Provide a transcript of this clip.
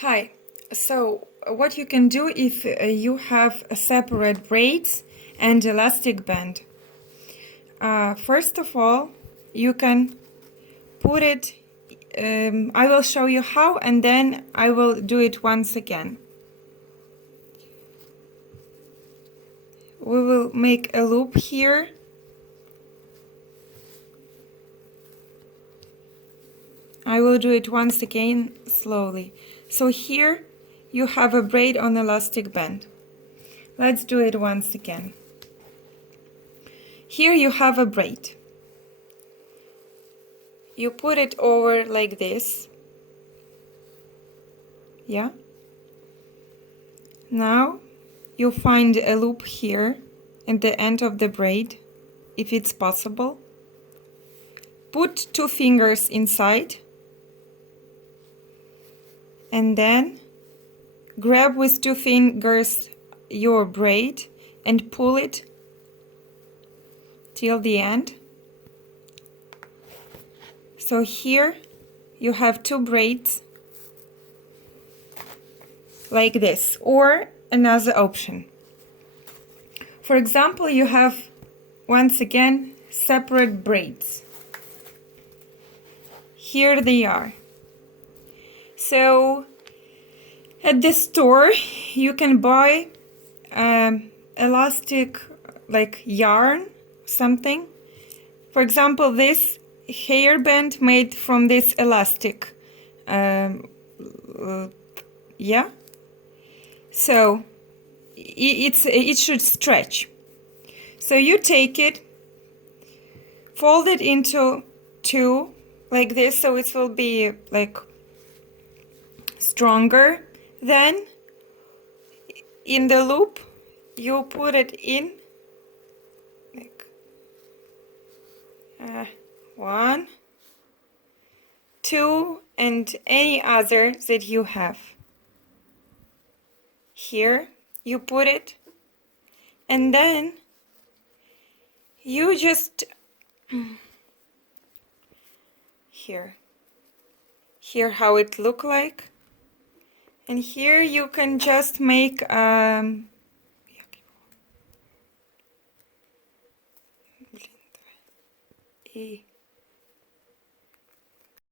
Hi. So what you can do if you have a separate braids and elastic band. First of all, you can put it, I will show you how, and then I will do it once again. We will make a loop here. I will do it once again slowly. So here you have a braid on elastic band. Let's do it once again. Here you have a braid. You put it over like this. Yeah. Now you find a loop here at the end of the braid, if it's possible. Put 2 fingers inside and then grab with 2 fingers your braid and pull it till the end. So here you have 2 braids like this, or another option. For example, you have once again separate braids. Here they are. So at the store you can buy elastic, like yarn, something. For example, this hairband made from this elastic. Yeah. So it should stretch. So you take it, fold it into 2 like this, so it will be like stronger. Then in the loop you put it in like 1, 2, and any other that you have. Here you put it, and then you just here how it look like, and here you can just make